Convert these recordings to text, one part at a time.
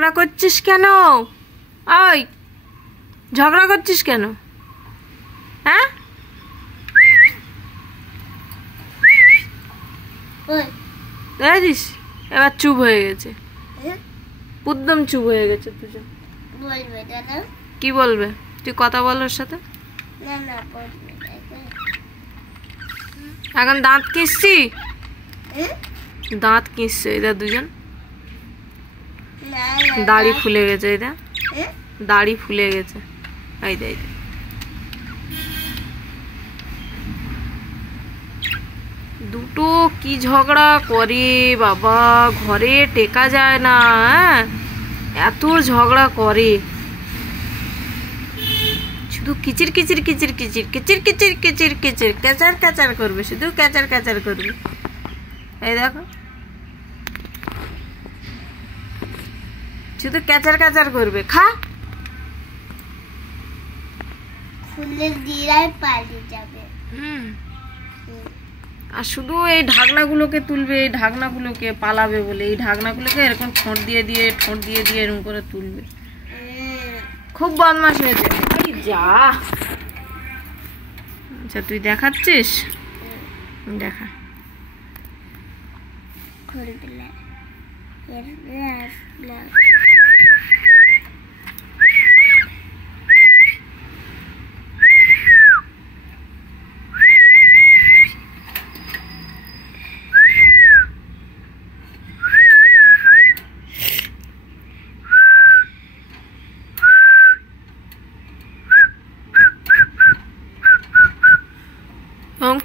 ঝগড়া করছিস কেন? ওই ঝগড়া করছিস কেন? হ্যাঁ দেখছিস এবার চুপ হয়ে গেছে, একদম চুপ হয়ে গেছে। দুজন কি বলবে? তুই কথা বল ওর সাথে। এখন দাঁত কিসছি, দাঁত কিসছে এদের দুজন। দাড়ি ফুলে গেছে, এটা দাড়ি ফুলে গেছে। এই দে দুটো কি ঝগড়া করে বাবা, ঘরে টেকা যায় না। হ্যাঁ এত ঝগড়া করে, শুধু কিচির কিচির কিচির কিচির কিচির কিচির কিচির কিচির ক্যাচার ক্যাচার করবে, শুধু ক্যাচার ক্যাচার করবে। এই দেখো শুধু ক্যাচার ক্যাচার করবে। খা খুলে দিলাই পালিয়ে যাবে। আর শুধু এই ঢাকনাগুলোকে তুলবে, এই ঢাকনাগুলোকে পালাবে বলে, এই ঢাকনাগুলোকে এরকম ঠোঁট দিয়ে দিয়ে ঠোঁট দিয়ে দিয়ে এরকম করে তুলবে। খুব বদমাশ হয়েছে। যা আচ্ছা তুই দেখাচ্ছিস, দেখা।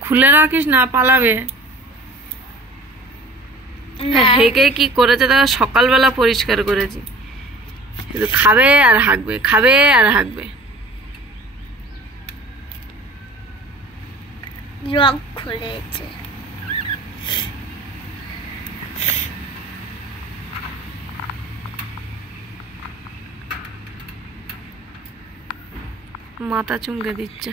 খুলে রাখিস না, পালাবে। হেগে কি করেছে দেখো, সকালবেলা পরিষ্কার করেছি, শুধু খাবে আর হাঁকবে, খাবে আর হাঁকবে। রং খুলেছে, মাথা চুমকে দিচ্ছে।